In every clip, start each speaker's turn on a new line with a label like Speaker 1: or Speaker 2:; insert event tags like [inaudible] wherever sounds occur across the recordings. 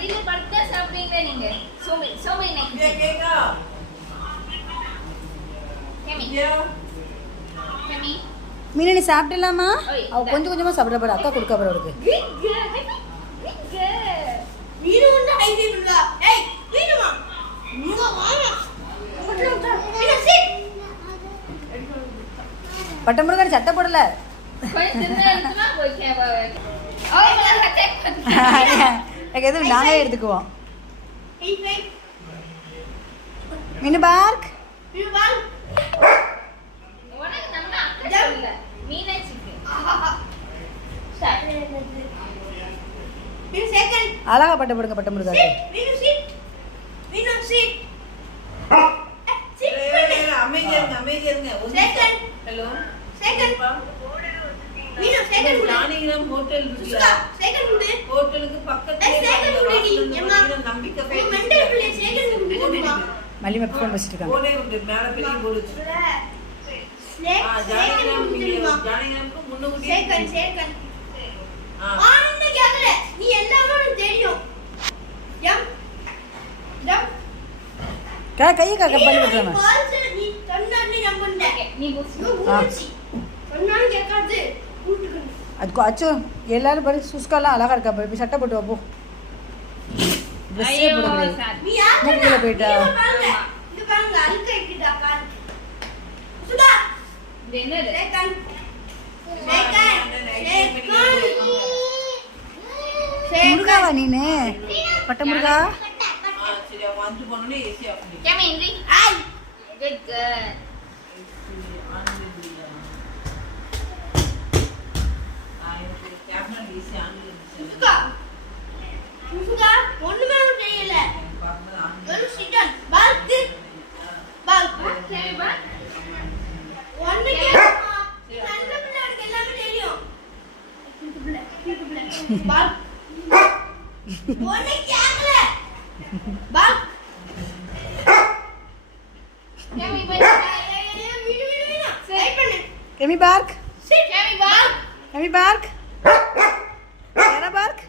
Speaker 1: மடியில படுத்தா சாப்பிடுவீங்களா நீங்க சோமை சோமை நைக்கு
Speaker 2: கேக்கா.
Speaker 1: கேமி கேமி
Speaker 3: மீனா நீ சாப்பிடலாமா? அவ. கொஞ்சம் கொஞ்சமா சாப்பிட போற. அக்கா கொடுக்க போற
Speaker 4: ஏய் வாங்க வீடு sit
Speaker 3: பட்டமுருகன் சட்டை போடல.
Speaker 1: கொஞ்சம் போய் கேவா ஓய் மலர் அட்டாக் பண்ணு [laughs]
Speaker 3: எனக்கு எதுவும் நாங்களே எடுத்துக்குவோம். மீனு பார்க். அழகா பட்டை போடுங்க
Speaker 4: sit பண்ணு
Speaker 2: அமைதியா அமைதியா. ஹலோ ராணிகிராம் ஹோட்டல் இருக்குல்ல
Speaker 4: செகண்ட் விடு
Speaker 2: ஹோட்டலுக்கு பக்கத்துல
Speaker 4: விடுடி, ஏம்மா.
Speaker 2: நம்பிக்கை
Speaker 4: நீ மெண்டல் பிள்ளை செகண்ட் விடுமா
Speaker 3: மல்லிமை ஃபோன் வச்சுட்டு இருக்காங்க.
Speaker 2: போனே உண்டு மேல பெரிய போர்டு வச்சு. ஆ, ஜானகிராம் நீங்க ஜானகிராமுக்கு முன்னுக்கூட்டி
Speaker 4: செகண்ட் செகண்ட்
Speaker 2: ஆ.
Speaker 4: ஆனந்த கேக்கல நீ எல்லாமே உனக்கு தெரியும். ஜம் ஜம்
Speaker 3: கா கையை காக்க பண்ணி விட்டுறாம
Speaker 4: நீ சொன்னாலே நம்புண்ட
Speaker 1: நீ புக்ஸ்
Speaker 3: அதுக்கு அச்சோ எல்லாரும் பாரு சுஸ்காலாம் அழகா இருக்கா பாரு இப்படி சட்டை போட்டு வா போ. ட்ரெஸ்ஸே போயிட்டா?
Speaker 4: அழுக்க
Speaker 3: முருகாவா நீனு? பட்ட முருகா?
Speaker 2: வந்து போனோடனே ஏசி ஆஃப் பண்ணி
Speaker 1: கேமி இன்றி குட்
Speaker 4: கிறுக்கு பிள்ளை. பால் ஒண்ணு கேட்கல பால்
Speaker 1: கேமி பா
Speaker 4: விடு விடு விடு வெயிட் பண்ணு
Speaker 3: எமி பார்க்
Speaker 4: சிட்
Speaker 1: கேமி பா
Speaker 3: எமி பார்க் ஏனா பார்க்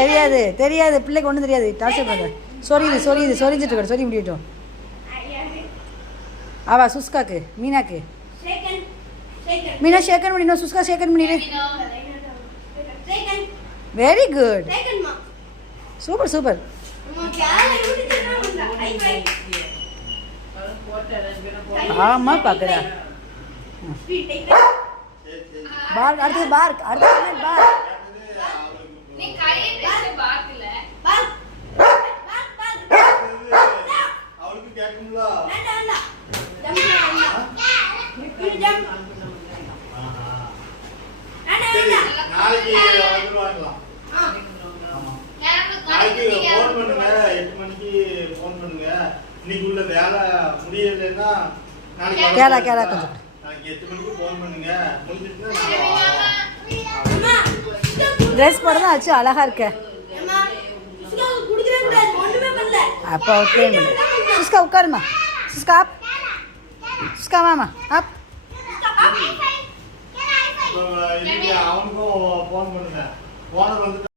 Speaker 3: தெரியாது தெரியாது. பிள்ளைக்கு ஒன்றும் தெரியாது. டார்ச்சர் பண்ண சொரியுது சொரியுது சொரிஞ்சிட்டு இருக்க. சொரி முடியட்டும். அவா சுஸ்காக்கு மீனாக்கு. மீனா ஷேக்கன் பண்ணி இன்னும் சுஸ்கா ஷேக்கன் பண்ணிடு வெரி குட் சூப்பர் சூப்பர் ஆமா
Speaker 4: ஃபை
Speaker 3: பார்க் அடுத்தது பார்க் அடுத்தது பார்க்
Speaker 5: நாளைக்கு ஃபோன் பண்ணுங்க. எட்டு மணிக்கு ஃபோன் பண்ணுங்க. இன்னைக்கு உள்ள வேலை முடியலைன்னா நாளைக்கு
Speaker 3: கேளா. கேளா கொஞ்சம்.
Speaker 5: நாளைக்கு எட்டு மணிக்கு ஃபோன் பண்ணுங்க. முடிஞ்சிட்டுன்னா
Speaker 3: ட்ரெஸ் ஆச்சு அழகா இருக்க. அப்போ ஓகே சுஸ்கா உட்காருமா. சுஸ்கா அப் சுஸ்கா மாமா அப்
Speaker 5: இப்போ இன்னைக்கு அவனுக்கும் ஃபோன் பண்ணுங்க. ஓனர் வந்து